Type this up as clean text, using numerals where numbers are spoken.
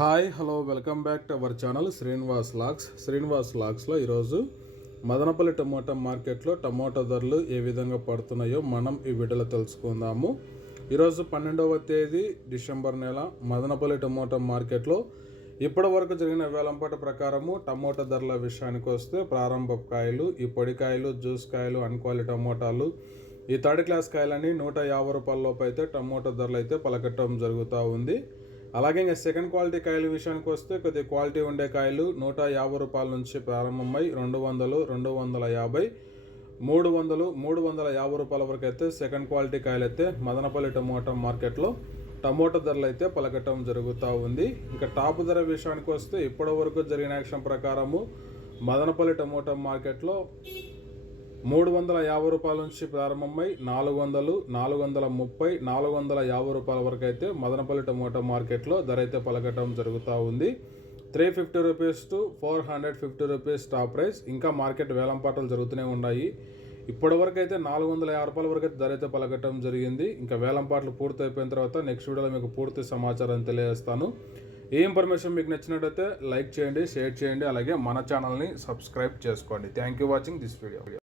Hi hello welcome back to our channel Srinivas లాగ్స్లో ఈరోజు Madanapalle tomato మార్కెట్లో టమోటా ధరలు ఏ విధంగా పడుతున్నాయో మనం ఈ వీడియోలో తెలుసుకుందాము. ఈరోజు 12వ తేదీ డిసెంబర్ నెల మదనపల్లి టమోటా మార్కెట్లో ఇప్పటి వరకు జరిగిన వేలంపాట ప్రకారము టమోటా ధరల విషయానికి వస్తే ప్రారంభ కాయలు, ఈ పొడికాయలు, జ్యూస్ కాయలు, అన్క్వాలిటీ టమోటాలు, ఈ థర్డ్ క్లాస్ కాయలని 150 రూపాయల లోపు అయితే టమోటా ధరలు అయితే పలకటం జరుగుతూ ఉంది. అలాగే ఇంకా సెకండ్ క్వాలిటీ కాయల విషయానికి వస్తే కొద్దిగా క్వాలిటీ ఉండే కాయలు 150 రూపాయల నుంచి ప్రారంభమై 200, 250, 300, 350 రూపాయల వరకు అయితే సెకండ్ క్వాలిటీ కాయలు అయితే మదనపల్లి టమోటా మార్కెట్లో టమోటా ధరలు అయితే పలకటం జరుగుతూ ఉంది. ఇంకా టాప్ ధర విషయానికి వస్తే ఇప్పటి వరకు జరిగిన యాక్షన్ ప్రకారము మదనపల్లి టమోటా మార్కెట్లో 350 రూపాయల నుంచి ప్రారంభమై 400, 430, 450 రూపాయల వరకు అయితే మదనపల్లి టమోటా మార్కెట్లో ధర అయితే పలకటం జరుగుతూ ఉంది. 350 rupees to 450 rupees top price. ఇంకా మార్కెట్ వేలంపాటలు జరుగుతూనే ఉన్నాయి. ఇప్పటి వరకు అయితే 450 రూపాయల వరకు అయితే ధర అయితే పలకటం జరిగింది. ఇంకా వేలంపాటలు పూర్తి అయిపోయిన తర్వాత నెక్స్ట్ వీడియోలో మీకు పూర్తి సమాచారం తెలియజేస్తాను. ఈ ఇన్ఫర్మేషన్ మీకు నచ్చినట్టయితే లైక్ చేయండి, షేర్ చేయండి, అలాగే మన ఛానల్ని సబ్స్క్రైబ్ చేసుకోండి. Thank you watching this video.